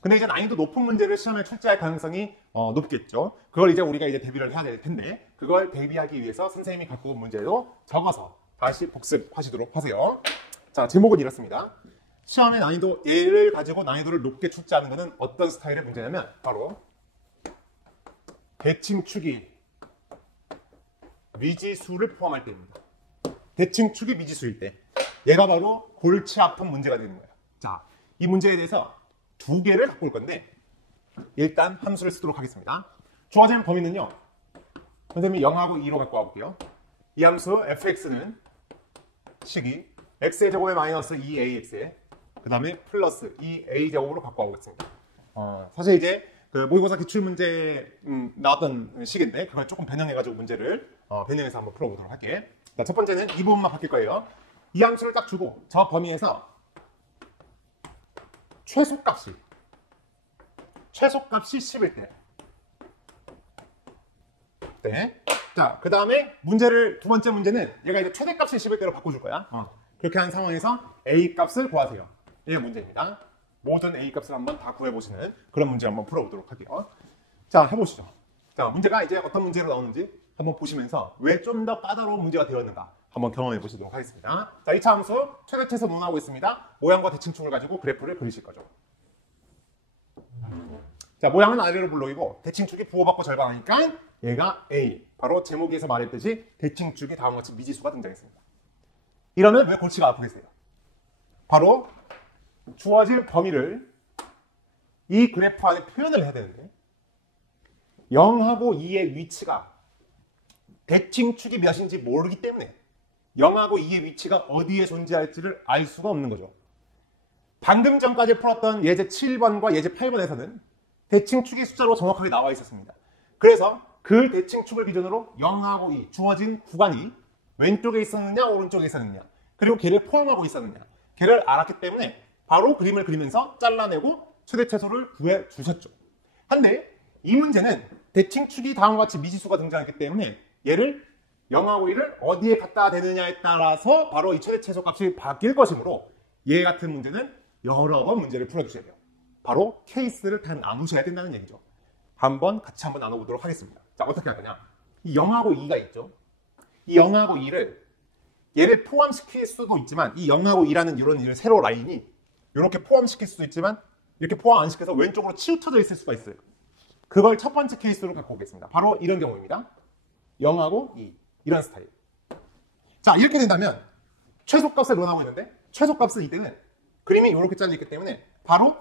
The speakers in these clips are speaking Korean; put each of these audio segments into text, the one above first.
근데 이제 난이도 높은 문제를 시험에 출제할 가능성이 높겠죠. 그걸 이제 우리가 이제 대비를 해야 될 텐데, 그걸 대비하기 위해서 선생님이 갖고 온 문제도 적어서 다시 복습하시도록 하세요. 자, 제목은 이렇습니다. 시험의 난이도 1을 가지고 난이도를 높게 출제하는 것은 어떤 스타일의 문제냐면 바로 대칭축이 미지수를 포함할 때입니다. 대칭축이 미지수일 때. 얘가 바로 골치 아픈 문제가 되는 거예요. 자, 이 문제에 대해서 두 개를 갖고 올 건데 일단 함수를 쓰도록 하겠습니다. 주어진 범위는요. 선생님이 0하고 2로 갖고 와볼게요. 이 함수 fx는 식이 x의 제곱에 마이너스 2ax에 그 다음에 플러스 2a 제곱으로 갖고 와보겠습니다. 사실 이제 그 모의고사 기출문제 나왔던 식인데 그걸 조금 변형해가지고 문제를 변형해서 한번 풀어보도록 할게. 자, 첫 번째는 이 부분만 바뀔 거예요. 이 함수를 딱 주고 저 범위에서 최소값이 10일 때. 네. 자, 그 다음에 두 번째 문제는 얘가 이제 최대값이 10일 때로 바꿔줄 거야. 그렇게 한 상황에서 a 값을 구하세요. 이게 문제입니다. 모든 a 값을 한번 다 구해보시는 그런 문제 한번 풀어보도록 할게요. 자, 해보시죠. 자, 문제가 이제 어떤 문제로 나오는지 한번 보시면서 왜 좀 더 까다로운 문제가 되었는가 한번 경험해 보시도록 하겠습니다. 자, 2차 함수 최대치에서 논하고 있습니다. 모양과 대칭축을 가지고 그래프를 그리실 거죠. 자, 모양은 아래로 불러이고 대칭축이 부호받고 절반하니까 얘가 A. 바로 제목에서 말했듯이 대칭축이 다음과 같이 미지수가 등장했습니다. 이러면 왜 골치가 아프겠어요? 바로 주어질 범위를 이 그래프 안에 표현을 해야 되는데 0하고 2의 위치가 대칭축이 몇인지 모르기 때문에 0하고 2의 위치가 어디에 존재할지를 알 수가 없는 거죠. 방금 전까지 풀었던 예제 7번과 예제 8번에서는 대칭축이 숫자로 정확하게 나와 있었습니다. 그래서 그 대칭축을 기준으로 0하고 2 주어진 구간이 왼쪽에 있었느냐 오른쪽에 있었느냐 그리고 걔를 포함하고 있었느냐 걔를 알았기 때문에 바로 그림을 그리면서 잘라내고 최대 최소를 구해 주셨죠. 한데 이 문제는 대칭축이 다음과 같이 미지수가 등장했기 때문에 얘를 0하고 2를 어디에 갖다 대느냐에 따라서 바로 이 최대 최소 값이 바뀔 것이므로 얘 같은 문제는 여러 번 문제를 풀어주셔야 돼요. 바로 케이스를 다 나누셔야 된다는 얘기죠. 같이 한번 나눠보도록 하겠습니다. 자, 어떻게 할 거냐. 이 0하고 2가 있죠. 이 0하고 2를 얘를 포함시킬 수도 있지만 이 0하고 2라는 이런 세로 라인이 이렇게 포함시킬 수도 있지만 이렇게 포함 안 시켜서 왼쪽으로 치우쳐져 있을 수가 있어요. 그걸 첫 번째 케이스로 갖고 오겠습니다. 바로 이런 경우입니다. 0하고 2 이런 스타일. 자, 이렇게 된다면 최소값을 논하고 있는데 최소값은 이때는 그림이 이렇게 잘려있기 때문에 바로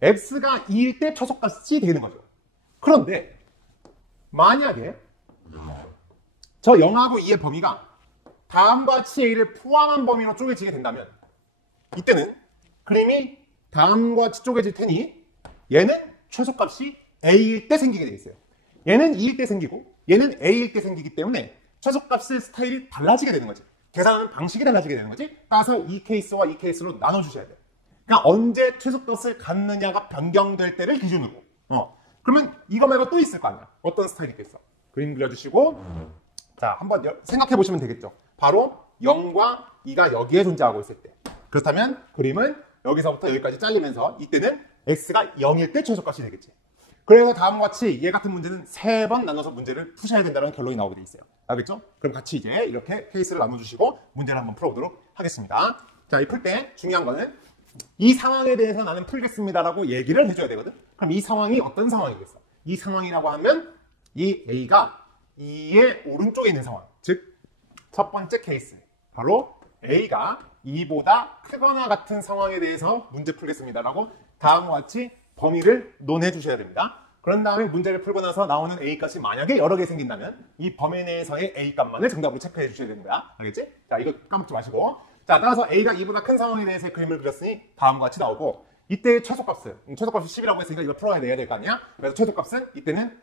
x가 2일 때 최소값이 되는 거죠. 그런데 만약에 저 0하고 2의 범위가 다음과 같이 a를 포함한 범위로 쪼개지게 된다면 이때는 그림이 다음과 같이 쪼개질 테니 얘는 최소값이 a일 때 생기게 돼 있어요. 얘는 2일 때 생기고 얘는 a일 때 생기기 때문에 최소값의 스타일이 달라지게 되는 거지. 계산하는 방식이 달라지게 되는 거지. 따라서 이 케이스와 이 케이스로 나눠주셔야 돼요. 그러니까 언제 최소값을 갖느냐가 변경될 때를 기준으로. 그러면 이거 말고 또 있을 거 아니야. 어떤 스타일이 있겠어. 그림 그려주시고 자, 한번 생각해 보시면 되겠죠. 바로 0과 2가 여기에 존재하고 있을 때. 그렇다면 그림은 여기서부터 여기까지 잘리면서 이때는 x가 0일 때 최소값이 되겠지. 그래서 다음과 같이 얘 같은 문제는 3번 나눠서 문제를 푸셔야 된다는 결론이 나오게 돼 있어요. 알겠죠? 그럼 같이 이제 이렇게 케이스를 나눠주시고 문제를 한번 풀어보도록 하겠습니다. 자, 이 풀 때 중요한 거는 이 상황에 대해서 나는 풀겠습니다라고 얘기를 해줘야 되거든. 그럼 이 상황이 어떤 상황이겠어? 이 상황이라고 하면 이 A가 2의 오른쪽에 있는 상황. 즉, 첫 번째 케이스. 바로 A가 2보다 크거나 같은 상황에 대해서 문제 풀겠습니다라고 다음과 같이 범위를 논해 주셔야 됩니다. 그런 다음에 문제를 풀고 나서 나오는 A 값이 만약에 여러 개 생긴다면 이 범위 내에서의 A 값만을 정답으로 체크해 주셔야 되는 거야. 알겠지? 자, 이거 까먹지 마시고. 자, 따라서 A가 2보다 큰 상황에 대해서 그림을 그렸으니 다음과 같이 나오고 이때의 최소값은 최소값이 10이라고 했으니까 이거 풀어야 될 거 아니야? 그래서 최소값은 이때는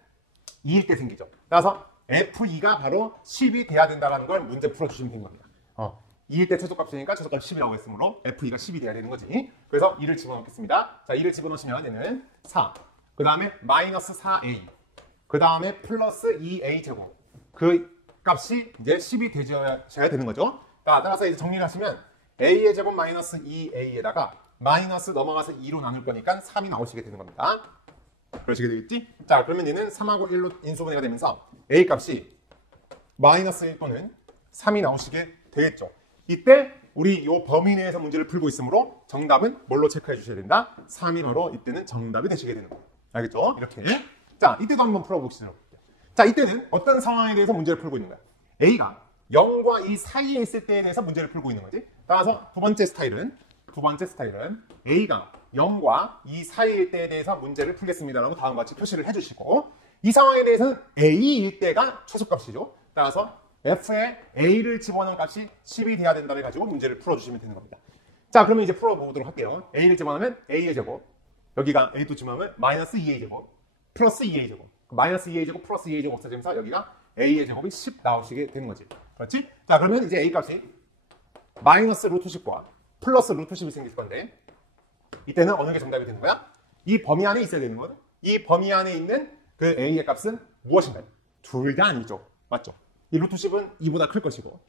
2일 때 생기죠. 따라서 F2가 바로 10이 돼야 된다는 걸 문제 풀어주시면 되는 겁니다. 2일 때 최소값이니까 최소값이 10이라고 했으므로 F2가 10이 돼야 되는 거지. 그래서 2를 집어넣겠습니다. 자, 2를 집어넣으시면 얘는 4. 그 다음에 마이너스 4a. 그 다음에 플러스 2a 제곱. 그 값이 이제 10이 되셔야 되는 거죠. 자, 따라서 이제 정리를 하시면 a의 제곱 마이너스 2a에다가 마이너스 넘어가서 2로 나눌 거니까 3이 나오시게 되는 겁니다. 그러시게 되겠지? 자, 그러면 얘는 3하고 1로 인수분해가 되면서 A 값이 마이너스 1 또는 3이 나오시게 되겠죠. 이때 우리 이 범위 내에서 문제를 풀고 있으므로 정답은 뭘로 체크해 주셔야 된다? 3이 바로 이때는 정답이 되시게 되는 거예요. 알겠죠? 이렇게. 자, 이때도 한번 풀어보시죠. 자, 이때는 어떤 상황에 대해서 문제를 풀고 있는 거야? A가 0과 2 사이에 있을 때에 대해서 문제를 풀고 있는 거지. 따라서 두 번째 스타일은 A가 0과 2 사이일 때에 대해서 문제를 풀겠습니다라고 다음과 같이 표시를 해주시고, 이 상황에 대해서는 A일 때가 최소값이죠. 따라서 F에 A를 집어넣은 값이 10이 돼야 된다를 가지고 문제를 풀어주시면 되는 겁니다. 자, 그러면 이제 풀어보도록 할게요. A를 집어넣으면 A의 제곱, 여기가 A 또 집어넣으면 마이너스 2A 제곱, 플러스 2A 제곱, 마이너스 2A 제곱, 플러스 2A 제곱 없어지면서 여기가 A의 제곱이 10 나오시게 되는 거지. 그렇지? 자, 그러면 이제 A 값이 마이너스 루트 10과 플러스 루트 10이 생길 건데, 이때는 어느 게 정답이 되는 거야? 이 범위 안에 있어야 되는 거는, 이 범위 안에 있는 그 A의 값은 무엇인가요? 둘 다 아니죠. 맞죠? 이 루트 10은 2보다 클 것이고,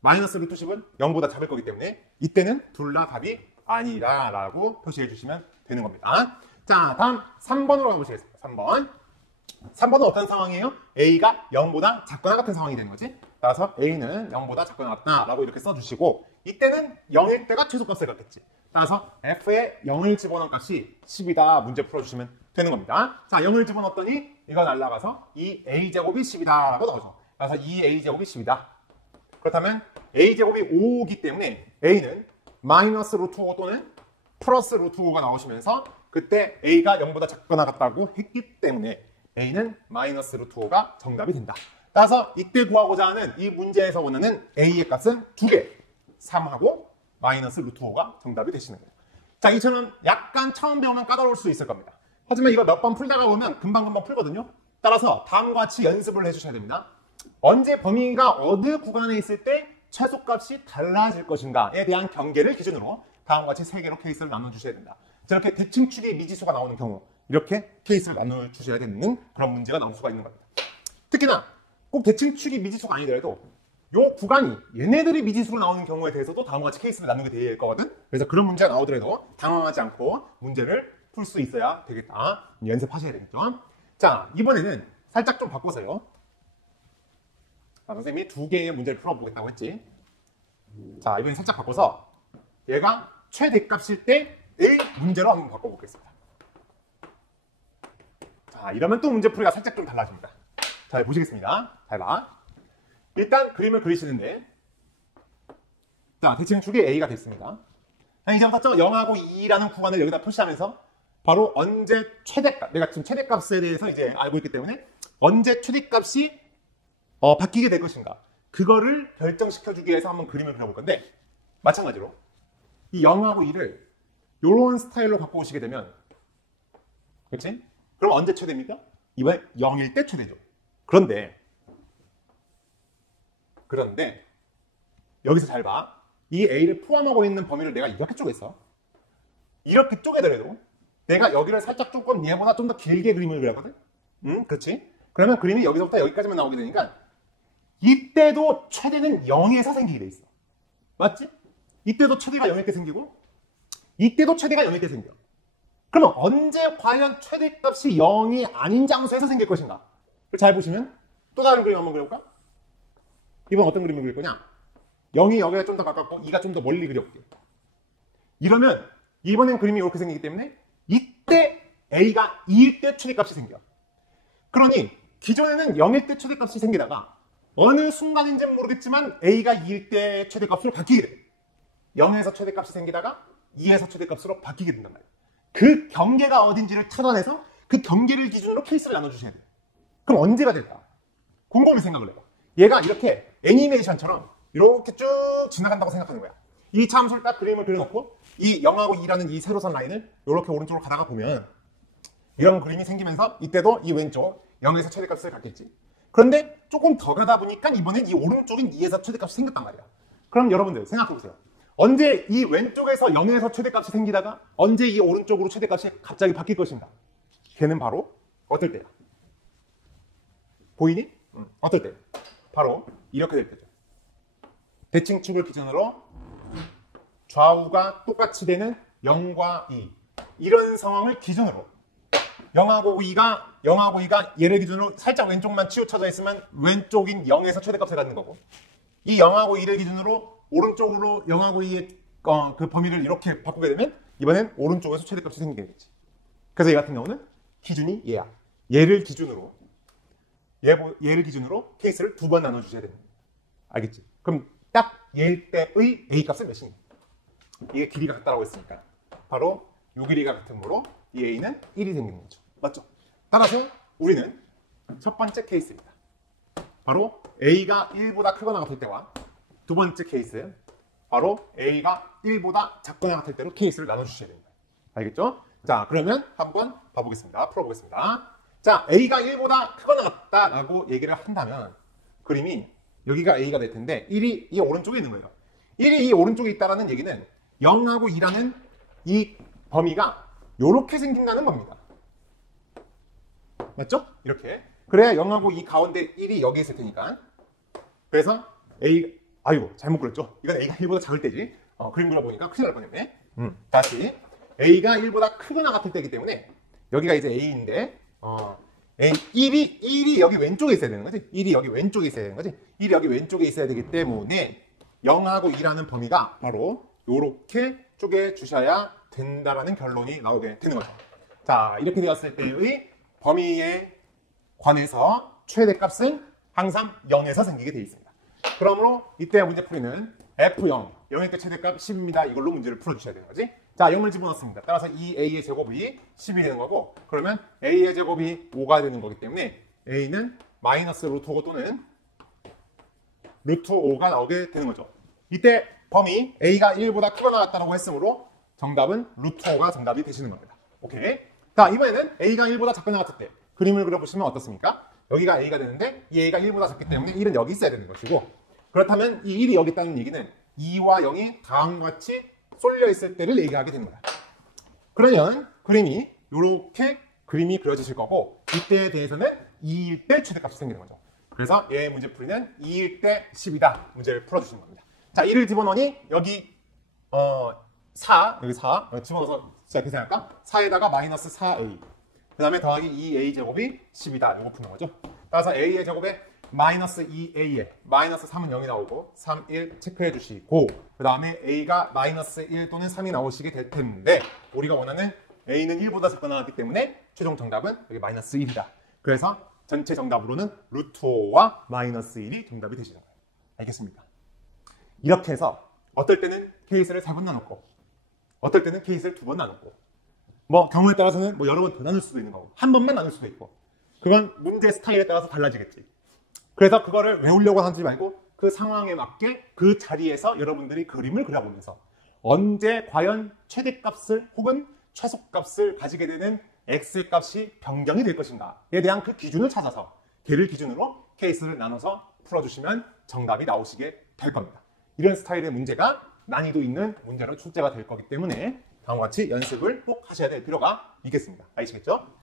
마이너스 루트 10은 0보다 작을 거기 때문에 이때는 둘 다 답이 아니라 라고 표시해 주시면 되는 겁니다. 자, 다음 3번으로 가보시겠습니다. 3번은 어떤 상황이에요? A가 0보다 작거나 같은 상황이 되는 거지. 따라서 A는 0보다 작거나 같다 라고 이렇게 써주시고, 이때는 0일 때가 최소값을 갖겠지. 따라서 F에 0을 집어넣은 값이 10이다 문제 풀어주시면 되는 겁니다. 자, 0을 집어넣었더니 이거 날라가서 이 A제곱이 10이다 라고 나오죠. 따라서 이 A제곱이 10이다. 그렇다면 A제곱이 5이기 때문에 A는 마이너스 루트 5 또는 플러스 루트 5가 나오시면서, 그때 A가 0보다 작거나 같다고 했기 때문에 A는 마이너스 루트 5가 정답이 된다. 따라서 이때 구하고자 하는 이 문제에서 원하는 A의 값은 두 개, 3하고 마이너스 루트 5가 정답이 되시는 거예요. 자, 이처럼 약간 처음 배우면 까다로울 수 있을 겁니다. 하지만 이거 몇 번 풀다가 보면 금방금방 풀거든요. 따라서 다음과 같이 연습을 해주셔야 됩니다. 언제 범위가 어느 구간에 있을 때 최소값이 달라질 것인가에 대한 경계를 기준으로 다음과 같이 3개로 케이스를 나눠주셔야 된다. 저렇게 대칭축의 미지수가 나오는 경우 이렇게 케이스를 나눠주셔야 되는 그런 문제가 나올 수가 있는 겁니다. 특히나 꼭 대칭축이 미지수가 아니더라도 요 구간이 얘네들이 미지수로 나오는 경우에 대해서도 다음과 같이 케이스를 나누게 될 거거든. 그래서 그런 문제가 나오더라도 당황하지 않고 문제를 풀 수 있어야 되겠다. 연습하셔야 되겠죠. 자, 이번에는 살짝 좀 바꿔서요. 선생님이 2개의 문제를 풀어보겠다고 했지. 자, 이번엔 살짝 바꿔서 얘가 최대값일 때의 문제로 한번 바꿔보겠습니다. 자, 이러면 또 문제 풀이가 살짝 좀 달라집니다. 잘 보시겠습니다. 잘 봐. 일단 그림을 그리시는데, 자, 대칭축이 A가 됐습니다. 이제부터 0하고 2라는 구간을 여기다 표시하면서 바로 언제 최대값, 내가 지금 최대값에 대해서 이제 알고 있기 때문에 언제 최대값이 바뀌게 될 것인가, 그거를 결정시켜주기 위해서 한번 그림을 그려볼 건데, 마찬가지로 이 0하고 2를 이런 스타일로 갖고 오시게 되면, 그렇지? 그럼 언제 최대입니까? 이번에 0일 때 최대죠. 그런데 여기서 잘 봐. 이 A를 포함하고 있는 범위를 내가 이렇게 쪼갰어. 이렇게 쪼개더라도 내가 여기를 살짝 조금 얘보다 좀 더 길게 그림을 그렸거든? 그렇지? 그러면 그림이 여기서부터 여기까지만 나오게 되니까 이때도 최대는 0에서 생기게 돼 있어. 맞지? 이때도 최대가 0일 때 생기고 이때도 최대가 0일 때 생겨. 그러면 언제 과연 최대값이 0이 아닌 장소에서 생길 것인가? 잘 보시면 또 다른 그림 한번 그려볼까? 이번 어떤 그림을 그릴 거냐? 0이 여기가 좀 더 가깝고 2가 좀 더 멀리 그려볼게요. 이러면 이번엔 그림이 이렇게 생기기 때문에 이때 A가 2일 때 최대값이 생겨. 그러니 기존에는 0일 때 최대값이 생기다가 어느 순간인지는 모르겠지만 A가 2일 때 최대값으로 바뀌게 돼. 0에서 최대값이 생기다가 2에서 최대값으로 바뀌게 된단 말이야. 그 경계가 어딘지를 찾아내서 그 경계를 기준으로 케이스를 나눠주셔야 돼요. 그럼 언제가 될까? 곰곰이 생각을 해봐. 얘가 이렇게 애니메이션처럼 이렇게 쭉 지나간다고 생각하는 거야. 이 참수를 딱 그림을 그려놓고 이 0하고 2라는 이 세로선 라인을 이렇게 오른쪽으로 가다가 보면 이런 그림이 생기면서 이때도 이 왼쪽 0에서 최대값을 갖겠지. 그런데 조금 더 가다 보니까 이번엔 이 오른쪽인 2에서 최대값이 생겼단 말이야. 그럼 여러분들 생각해보세요. 언제 이 왼쪽에서 0에서 최대값이 생기다가 언제 이 오른쪽으로 최대값이 갑자기 바뀔 것인가? 걔는 바로 어떨 때야? 보이니? 어떨 때? 바로 이렇게 될 때죠. 대칭축을 기준으로 좌우가 똑같이 되는 0과 2 이런 상황을 기준으로 0하고 2가 얘를 기준으로 살짝 왼쪽만 치우쳐져 있으면 왼쪽인 0에서 최대값을 갖는 거고 이 0하고 2를 기준으로 오른쪽으로 0하고 2의 그 범위를 이렇게 바꾸게 되면 이번엔 오른쪽에서 최대값이 생기게 되지. 그래서 얘 같은 경우는 기준이 얘야. 얘를 기준으로 케이스를 두 번 나눠주셔야 됩니다. 알겠지? 그럼 딱 얘일 때의 A 값은 몇이냐? 이게 길이가 같다고 했으니까 바로 요 길이가 같으므로 이 A는 1이 생기는 거죠. 맞죠? 따라서 우리는 첫 번째 케이스입니다. 바로 A가 1보다 크거나 같을 때와 두 번째 케이스 바로 A가 1보다 작거나 같을 때로 케이스를 나눠주셔야 됩니다. 알겠죠? 자, 그러면 한번 봐보겠습니다. 풀어보겠습니다. 자, A가 1보다 크거나 같다라고 얘기를 한다면 그림이 여기가 A가 될 텐데 1이 이 오른쪽에 있는 거예요. 1이 이 오른쪽에 있다는 얘기는 0하고 2라는 이 범위가 이렇게 생긴다는 겁니다. 맞죠? 이렇게. 그래야 0하고 2 가운데 1이 여기 있을 테니까. 그래서 아이고 잘못 그렸죠? 이건 A가 1보다 작을 때지. 그림 그려보니까 큰일 날 뻔했네. 다시 A가 1보다 크거나 같을 때이기 때문에 여기가 이제 A인데 1이 여기 왼쪽에 있어야 되는 거지. 1이 여기 왼쪽에 있어야 되는 거지. 1이 여기 왼쪽에 있어야 되기 때문에 0하고 2라는 범위가 바로 이렇게 쪼개 주셔야 된다라는 결론이 나오게 되는 거죠. 자, 이렇게 되었을 때의 범위에 관해서 최대값은 항상 0에서 생기게 되어 있습니다. 그러므로 이때 문제풀이는 F0, 0일 때 최대값 10입니다. 이걸로 문제를 풀어주셔야 되는 거지. 자, 0을 집어넣습니다. 따라서 이 A의 제곱이 10이 되는 거고 그러면 A의 제곱이 5가 되는 거기 때문에 A는 마이너스 루트 5 또는 루트 5가 나오게 되는 거죠. 이때 범위 A가 1보다 크거나 같다고 했으므로 정답은 루트 5가 정답이 되시는 겁니다. 오케이. 자, 이번에는 A가 1보다 작거나 같을 때 그림을 그려보시면 어떻습니까? 여기가 A가 되는데 이 A가 1보다 작기 때문에 1은 여기 있어야 되는 것이고 그렇다면 이 1이 여기 있다는 얘기는 2와 0이 다음과 같이 쏠려 있을 때를 얘기하게 되는 거야. 그러면 그림이 이렇게 그림이 그려지실 거고 이때에 대해서는 2일 때 최대값이 생기는 거죠. 그래서 얘의 문제풀이는 2일 때 10이다. 문제를 풀어주시는 겁니다. 자, 1을 집어넣으니 여기 4 여기 4 집어넣어서 이렇게 생각할까? 4에다가 마이너스 4a 그 다음에 더하기 2a 제곱이 10이다. 이거 푸는 거죠. 따라서 a의 제곱에 마이너스 2a에 마이너스 3은 0이 나오고 3, 1 체크해 주시고 그 다음에 a가 마이너스 1 또는 3이 나오시게 될 텐데 우리가 원하는 a는 1보다 작거나 같기 때문에 최종 정답은 여기 마이너스 1이다. 그래서 전체 정답으로는 루트 5와 마이너스 1이 정답이 되시는 거예요. 알겠습니까? 이렇게 해서 어떨 때는 케이스를 3번 나눴고 어떨 때는 케이스를 2번 나눴고 뭐 경우에 따라서는 뭐 여러 번 더 나눌 수도 있는 거고 한 번만 나눌 수도 있고 그건 문제 스타일에 따라서 달라지겠지. 그래서 그거를 외우려고 하지 말고 그 상황에 맞게 그 자리에서 여러분들이 그림을 그려보면서 언제 과연 최대값을 혹은 최소값을 가지게 되는 x값이 변경이 될 것인가에 대한 그 기준을 찾아서 걔를 기준으로 케이스를 나눠서 풀어주시면 정답이 나오시게 될 겁니다. 이런 스타일의 문제가 난이도 있는 문제로 출제가 될 거기 때문에 다음과 같이 연습을 꼭 하셔야 될 필요가 있겠습니다. 아시겠죠?